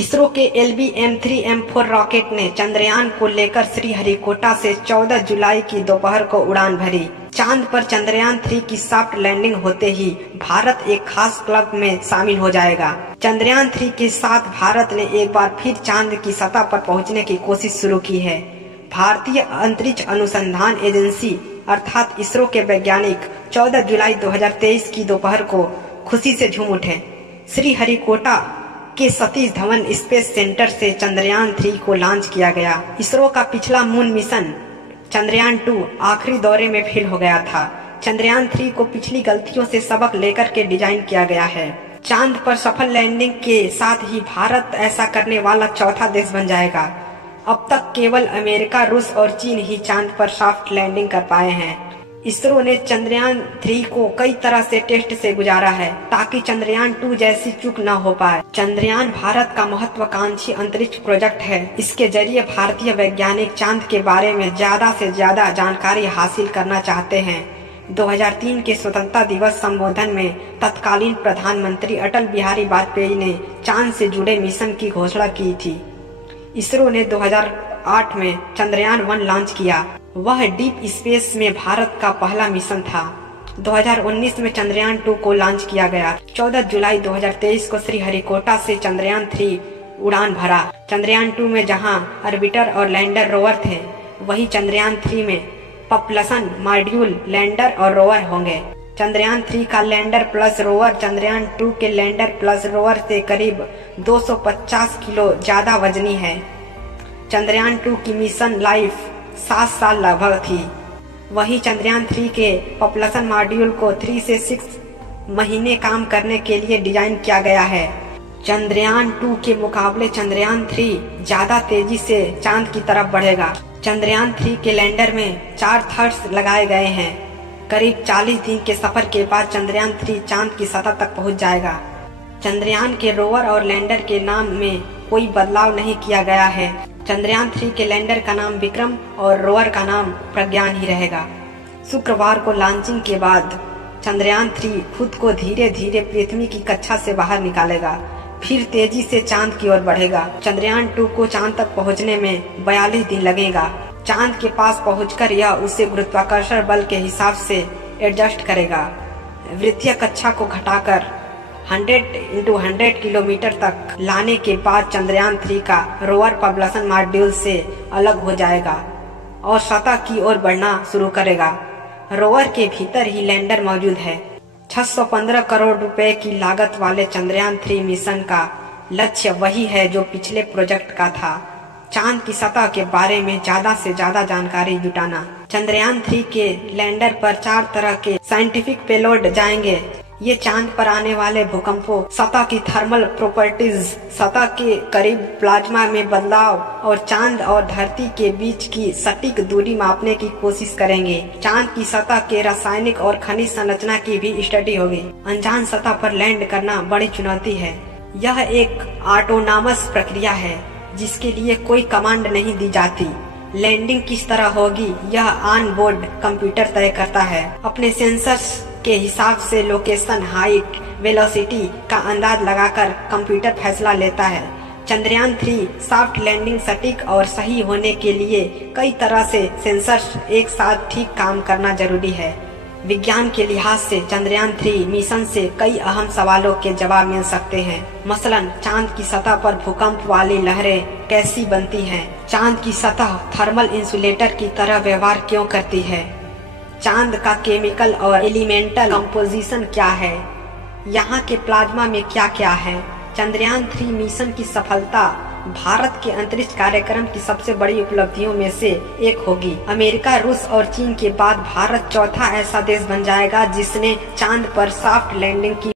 इसरो के LV-M3 M4 rocket ने चंद्रयान को लेकर श्रीहरिकोटा से 14 जुलाई की दोपहर को उड़ान भरी। चांद पर चंद्रयान 3 की सॉफ्ट लैंडिंग होते ही भारत एक खास क्लब में शामिल हो जाएगा। चंद्रयान 3 के साथ भारत ने एक बार फिर चांद की सतह पर पहुंचने की कोशिश शुरू की है। भारतीय अंतरिक्ष अनुसंधान एजेंसी अर्थात इसरो के वैज्ञानिक 14 जुलाई 2023 की दोपहर को खुशी से झूम उठे। श्रीहरिकोटा के सतीश धवन स्पेस सेंटर से चंद्रयान 3 को लॉन्च किया गया। इसरो का पिछला मून मिशन चंद्रयान 2 आखिरी दौरे में फेल हो गया था। चंद्रयान 3 को पिछली गलतियों से सबक लेकर के डिजाइन किया गया है। चांद पर सफल लैंडिंग के साथ ही भारत ऐसा करने वाला चौथा देश बन जाएगा। अब तक केवल अमेरिका, रूस और चीन ही चांद पर सॉफ्ट लैंडिंग कर पाए हैं। इसरो ने चंद्रयान 3 को कई तरह से टेस्ट से गुजारा है ताकि चंद्रयान 2 जैसी चूक न हो पाए। चंद्रयान भारत का महत्वाकांक्षी अंतरिक्ष प्रोजेक्ट है। इसके जरिए भारतीय वैज्ञानिक चांद के बारे में ज्यादा से ज्यादा जानकारी हासिल करना चाहते हैं। 2003 के स्वतंत्रता दिवस संबोधन में तत्कालीन प्रधानमंत्री अटल बिहारी वाजपेयी ने चांद से जुड़े मिशन की घोषणा की थी। इसरो ने 2008 में चंद्रयान 1 लॉन्च किया। वह डीप स्पेस में भारत का पहला मिशन था। 2019 में चंद्रयान 2 को लॉन्च किया गया। 14 जुलाई 2023 को श्रीहरिकोटा से चंद्रयान 3 उड़ान भरा। चंद्रयान 2 में जहां ऑर्बिटर और लैंडर रोवर थे, वही चंद्रयान 3 में प्रॉपल्शन मॉड्यूल, लैंडर और रोवर होंगे। चंद्रयान 3 का लैंडर प्लस रोवर चंद्रयान 2 के लैंडर प्लस रोवर से करीब 250 किलो ज्यादा वजनी है। चंद्रयान 2 की मिशन लाइफ 7 साल लगभग थी। वही चंद्रयान 3 के प्रॉपल्शन मॉड्यूल को 3 से 6 महीने काम करने के लिए डिजाइन किया गया है। चंद्रयान 2 के मुकाबले चंद्रयान 3 ज्यादा तेजी से चांद की तरफ बढ़ेगा। चंद्रयान 3 के लैंडर में 4 थर्ड्स लगाए गए हैं। करीब 40 दिन के सफर के बाद चंद्रयान 3 चांद की सतह तक पहुंच जाएगा। चंद्रयान के रोवर और लैंडर के नाम में कोई बदलाव नहीं किया गया है। चंद्रयान 3 के लैंडर का नाम विक्रम और रोवर का नाम प्रज्ञान ही रहेगा। शुक्रवार को लॉन्चिंग के बाद चंद्रयान 3 खुद को धीरे धीरे पृथ्वी की कक्षा से बाहर निकालेगा, फिर तेजी से चांद की ओर बढ़ेगा। चंद्रयान 2 को चांद तक पहुंचने में 42 दिन लगेगा। चांद के पास पहुंचकर यह उसे गुरुत्वाकर्षण बल के हिसाब से एडजस्ट करेगा। वृत्तीय कक्षा को घटाकर 100 × 100 किलोमीटर तक लाने के बाद चंद्रयान 3 का रोवर प्रॉपल्शन मॉड्यूल से अलग हो जाएगा और सतह की ओर बढ़ना शुरू करेगा। रोवर के भीतर ही लैंडर मौजूद है। 615 करोड़ रुपए की लागत वाले चंद्रयान 3 मिशन का लक्ष्य वही है जो पिछले प्रोजेक्ट का था, चांद की सतह के बारे में ज्यादा से ज्यादा जानकारी जुटाना। चंद्रयान 3 के लैंडर पर 4 तरह के साइंटिफिक पेलोड जाएंगे। ये चांद पर आने वाले भूकंपों, सतह की थर्मल प्रॉपर्टीज, सतह के करीब प्लाज्मा में बदलाव और चांद और धरती के बीच की सटीक दूरी मापने की कोशिश करेंगे। चांद की सतह के रासायनिक और खनिज संरचना की भी स्टडी होगी। अनजान सतह पर लैंड करना बड़ी चुनौती है। यह एक ऑटोनॉमस प्रक्रिया है जिसके लिए कोई कमांड नहीं दी जाती। लैंडिंग किस तरह होगी यह ऑन बोर्ड कंप्यूटर तय करता है। अपने सेंसर्स के हिसाब से लोकेशन, हाइट, वेलोसिटी का अंदाज लगाकर कंप्यूटर फैसला लेता है। चंद्रयान 3 सॉफ्ट लैंडिंग सटीक और सही होने के लिए कई तरह से सेंसर्स एक साथ ठीक काम करना जरूरी है। विज्ञान के लिहाज से चंद्रयान 3 मिशन से कई अहम सवालों के जवाब मिल सकते हैं। मसलन चांद की सतह पर भूकंप वाली लहरें कैसी बनती हैं? चांद की सतह थर्मल इंसुलेटर की तरह व्यवहार क्यों करती है? चांद का केमिकल और एलिमेंटल कंपोजिशन क्या है? यहाँ के प्लाज्मा में क्या क्या है? चंद्रयान 3 मिशन की सफलता भारत के अंतरिक्ष कार्यक्रम की सबसे बड़ी उपलब्धियों में से एक होगी। अमेरिका, रूस और चीन के बाद भारत चौथा ऐसा देश बन जाएगा जिसने चांद पर सॉफ्ट लैंडिंग की।